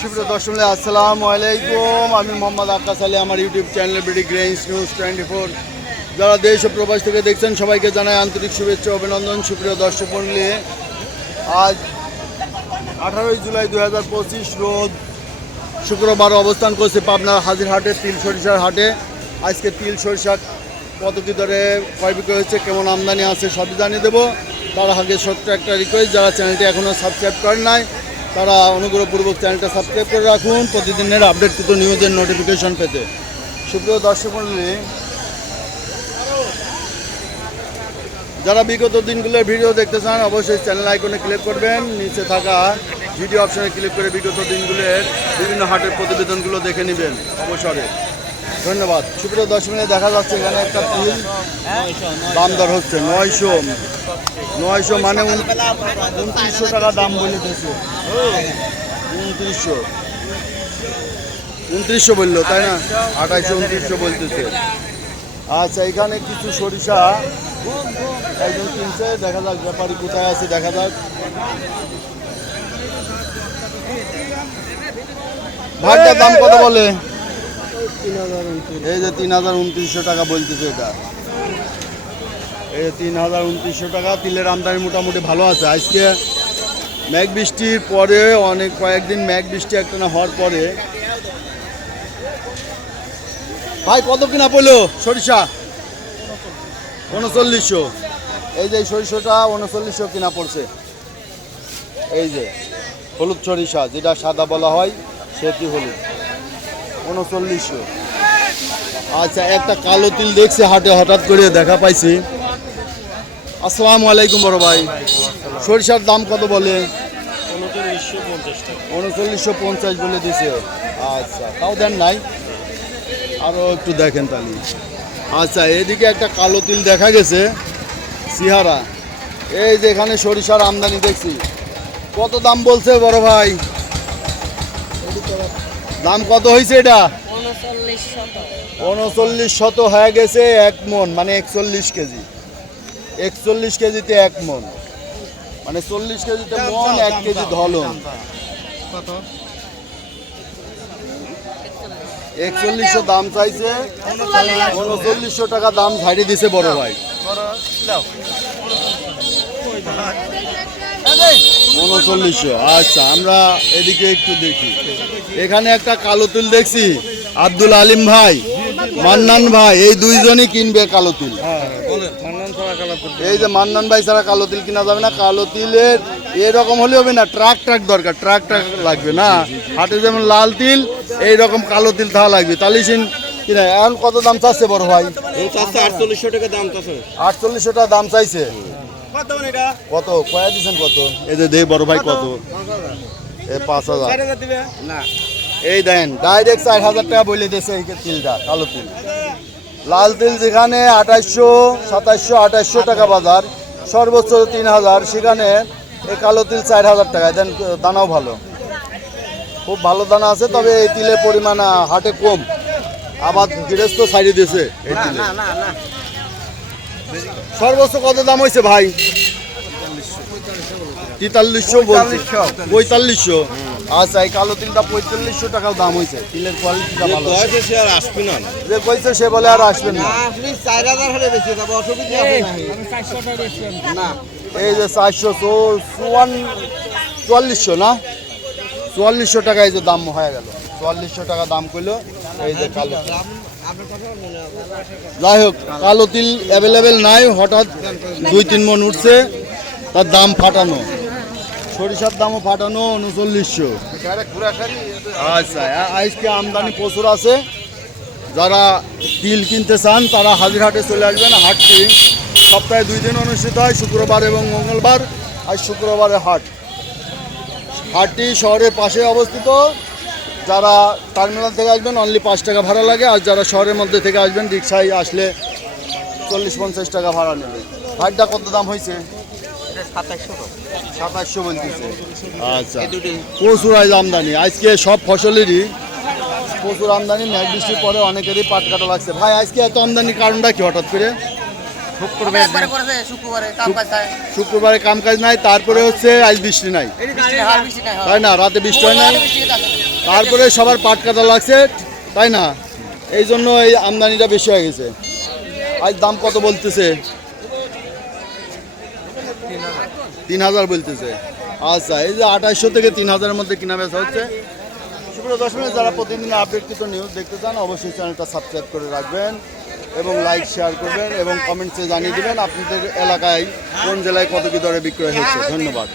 সুপ্রিয় দর্শক আসসালামু আলাইকুম। আমি মোহাম্মদ আকাশ আলী, আমার YouTube channel BD grains news 24। যারা দেশ ও প্রবাস থেকে দেখছেন সবাইকে জানাই আন্তরিক শুভেচ্ছা অভিনন্দন। সুপ্রিয় দর্শক মণ্ডলী, আজ 18 জুলাই 2025 রোজ শুক্রবার অবস্থান করছে পাবনার হাজিরহাটে তিল সরিষার হাটে। আজকে তিল সরিষা কত কী দরে ক্রয় বিক্রয় হচ্ছে, কেমন আমদানি আছে সবই জানিয়ে দেবো। তার আগে ছোট্ট একটা রিকোয়েস্ট, যারা চ্যানেলটি এখনও সাবস্ক্রাইব করেন নাই তারা অনুগ্রহপূর্বক চ্যানেলটা সাবস্ক্রাইব করে রাখুন প্রতিদিনের আপডেটকৃত নিউজের নোটিফিকেশন পেতে। সুপ্রিয় দর্শক মণ্ডলী, যারা বিগত দিনগুলোর ভিডিও দেখতে চান অবশ্যই চ্যানেল আইকনে ক্লিক করবেন, নিচে থাকা ভিডিও অপশনে ক্লিক করে বিগত দিনগুলোর বিভিন্ন হাটের প্রতিবেদনগুলো দেখে নেবেন অবসরে। ধন্যবাদ। সুপ্রিয় দর্শক মণ্ডলী, দেখা যাচ্ছে এখানে একটা তিল দাম দর হচ্ছে 900 মানে 2900 টাকা দাম বলিতেছে। 2900 বললো তাই না, 2800 বলতেছে। আচ্ছা, এখানে কিছু সরিষা একজন কিনছে, দেখা যাক ব্যাপারী কোথায় আছে, দেখা যাক। ভাগটার দাম কত বলে? এই যে 3029 টাকা বলতেছে। এটা এই 3029 টাকা। তিলের আমদানি মোটামুটি ভালো আছে। আজকে মেঘ বৃষ্টির পরে কয়েকদিন মেঘ বৃষ্টি একটানা হওয়ার পরে। ভাই কত কিনা পড়লো সরিষা? 3900। এই যে সরিষাটা 3900 কিনা পড়ছে। এই যে হলুদ সরিষা, যেটা সাদা বলা হয় সেটি হলুদ, 3900। আচ্ছা, একটা কালো তিল দেখছি হাটে, হঠাৎ করে দেখা পাইছি। আসসালামু আলাইকুম বড় ভাই, সরিষার দাম কত বলে? 3950 বলে দিছে। আচ্ছা, তাও দেন নাই, আরও একটু দেখেন তাহলে। আচ্ছা, এদিকে একটা কালো তিল দেখা গেছে সিহারা। এই যে এখানে সরিষার আমদানি দেখছি, কত দাম বলছে বড় ভাই? দাম কত হয়েছে এটা? 3900 হয়ে গেছে। 1 মন মানে 41 কেজি। 41 কেজিতে 1 মন মানে 40 কেজিতে মন, 1 কেজি ধলন। 4100 দাম চাইছে, 3900 টাকা দাম ছাড়িয়ে দিছে বড় ভাই। 3900। আচ্ছা, আমরা এদিকে একটু দেখি। এখানে একটা কালো তিল দেখছি, আব্দুল আলিম ভাই, মান্নান ভাই, এই দুইজনই কিনবে কালো তিল। এই যে মান্নান ভাই ছাড়া কালো তিল কিনা যাবে না। কালো তিলের এরকম হলে হবে না, ট্রাক দরকার, ট্রাক লাগবে না। হাটে যেমন লাল তিল, এইরকম কালো তিল থাকা লাগবে। তাহলে কিনা। এখন কত দাম চাচ্ছে বড় ভাই? 4800 টাকা দাম চাচ্ছে। 4800 টাকা দাম চাইছে। কত কয়া দিচ্ছেন কত? এই যে দে বড় ভাই কত? 5000 না, এই দেন ডাইরেক্ট 4000 টাকা বলে দিয়েছে এই তিলটা, কালো তিল। লাল তিল যেখানে 2800, 2700, 2800 টাকা বাজার, সর্বোচ্চ 3000, সেখানে এই কালো তিল 4000 টাকা দেন। দানাও ভালো, খুব ভালো দানা আছে। তবে এই তিলের পরিমাণ হাটে কম, আবার গৃহস্থ ছাড়িয়ে দিয়েছে এই তিলে। সর্বোচ্চ কত দাম হয়েছে ভাই? 4500। আচ্ছা, এই কালো তিলটা 4500 টাকাও দাম হয়েছে। তিলের কোয়ালিটিটা ভালো। আর আসবে না, যে কইছে সে বলে আর আসবেন না। আপনি 4000 হলে বেশি যাবে, অসুবিধা হবে না। এই যে 4400 না, 4400 টাকা এই যে দাম হয়ে গেল। 4400 টাকা দাম করলো এই যে কালো। যাই হোক, কালো তিল অ্যাভেলেবেল নাই, হঠাৎ 2-3 মন উঠছে, তার দাম ফাটানো। সরিষার দামও ফাটানো 3900। আচ্ছা, আজকে আমদানি প্রচুর আছে। যারা তিল কিনতে চান তারা হাজিরহাটে চলে আসবেন। হাটটি সপ্তাহে 2 দিন অনুষ্ঠিত হয়, শুক্রবার এবং মঙ্গলবার। আজ শুক্রবারে হাটটি শহরের পাশে অবস্থিত। যারা টার্মিনাল থেকে আসবেন অনলি 5 টাকা ভাড়া লাগে, আর যারা শহরের মধ্যে থেকে আসবেন রিক্সায় আসলে 40-50 টাকা ভাড়া নেবে। হাটটা কত দাম হয়েছে? 2700 বলতেছে। আচ্ছা, প্রচুর আজ আমদানি। আজকে সব ফসলেরই প্রচুর আমদানি। মেঘ বৃষ্টির পরে অনেকেরই পাট কাটা লাগছে। ভাই, আজকে এত আমদানির কারণটা কি হঠাৎ করে? একবারে করেছে শুক্রবারে কাম কাজ থাকে শুক্রবারে কাম কাজ নাই, তারপরে হচ্ছে আজ বৃষ্টি নাই, বৃষ্টি নাই তাই না? রাতে বৃষ্টি হয় নাই, তারপরে সবার পাট কাটা লাগছে, তাই না? এই জন্য এই আমদানিটা বেশি হয়ে গেছে। আজ দাম কত বলতেছে? 3000 বলতেছে। আচ্ছা, এই যে 2800 থেকে 3000-এর মধ্যে কিনা বেচা হচ্ছে। সুপ্রিয় দর্শক, যারা প্রতিদিন আপডেটকৃত নিউজ দেখতে চান অবশ্যই চ্যানেলটা সাবস্ক্রাইব করে রাখবেন এবং লাইক শেয়ার করবেন এবং কমেন্টসে জানিয়ে দেবেন আপনাদের এলাকায় কোন জেলায় কত কি দরে বিক্রয় হচ্ছে। ধন্যবাদ।